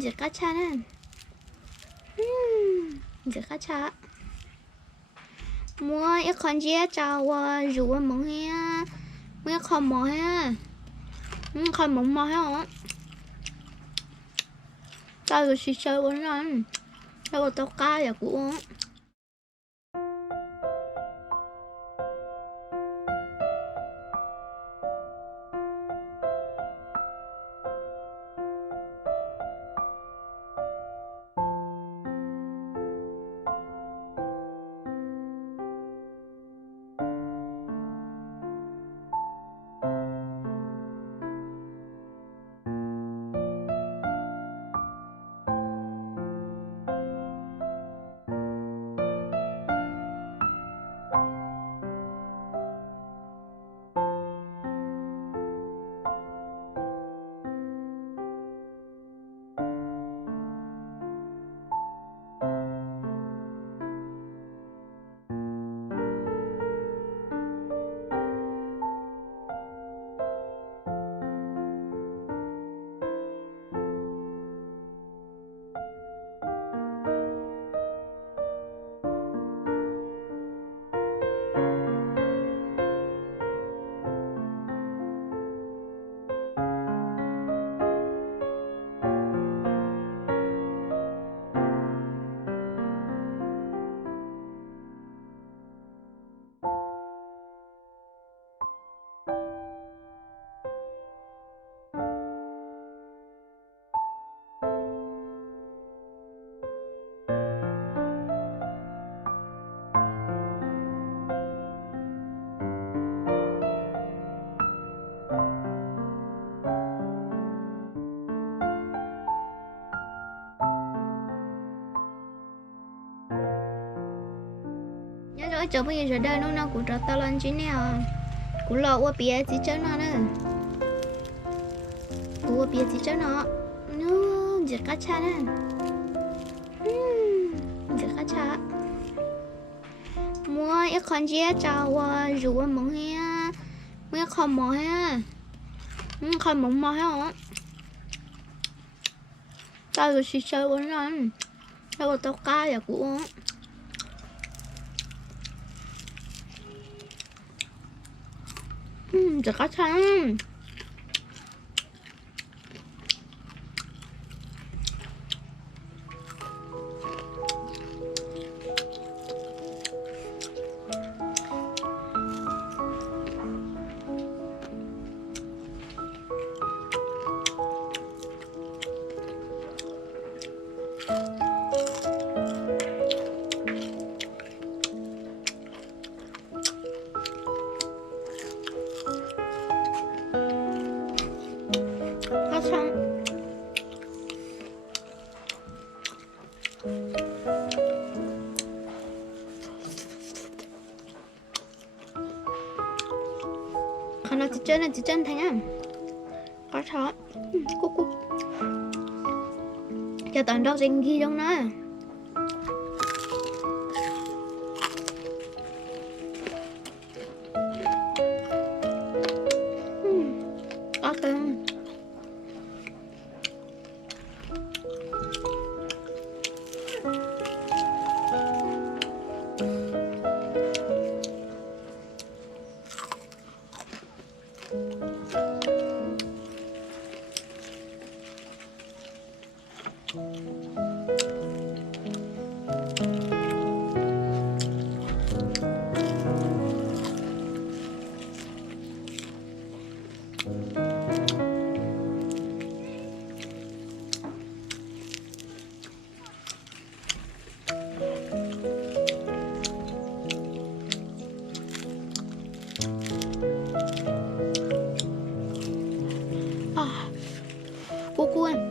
giật cá cha nè. Giật cá cha. Mua ít con dê chào rượu mỏng ha. Mua con mỏ ha. Con mỏng mỏ ha. Tao rồi xì chơi con này. Tao có tao cá vậy cũng. Rồi chờ bây giờ đây nó cũng trở tao lên chứ nè cũng lo qua bia chỉ cho nó nữa qua bia chỉ cho nó giật cá cha nè giật cá cha mua ít con dê chào rượu mỏng ha mua con mỏ ha con mỏng mỏ ha tao rồi xì chơi con này tao có tao cá vậy cũng. Giật cá cha. Nó chỉ chân thấy nhá có thọ cúc cúc cho toàn đâu dành ghi trong nó có cơm cô anh.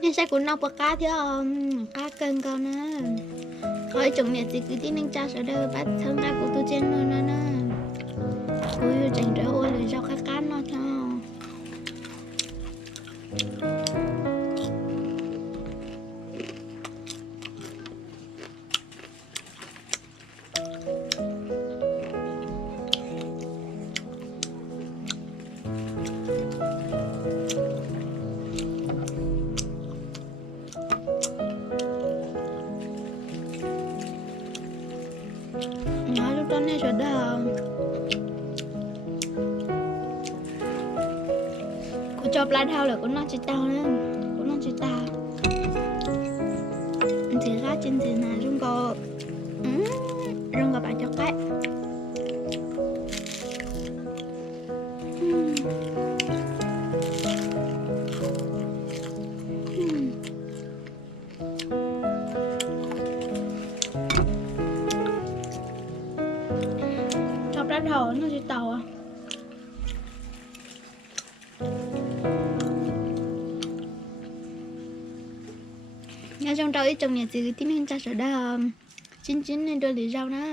nên sẽ cũng nấu cá chứ cá cân con nè thôi chồng nhà chị cứ tin nên cha sẽ đỡ bắt thân cá của tôi trên nơi nè tôi dành đỡ ôi rồi rau cá nó cho nói lúc đó này sẽ đỡ cô cho lá thao là cô nó chỉ tao nữa cô nó chỉ tao thì ra trên thì là rung có bạn cho cái chọc lá thầu nó chỉ tàu à nghe trong đầu ít trong nhà chị tin hình cha sợ đỡ chín chín nên đưa đi rau nữa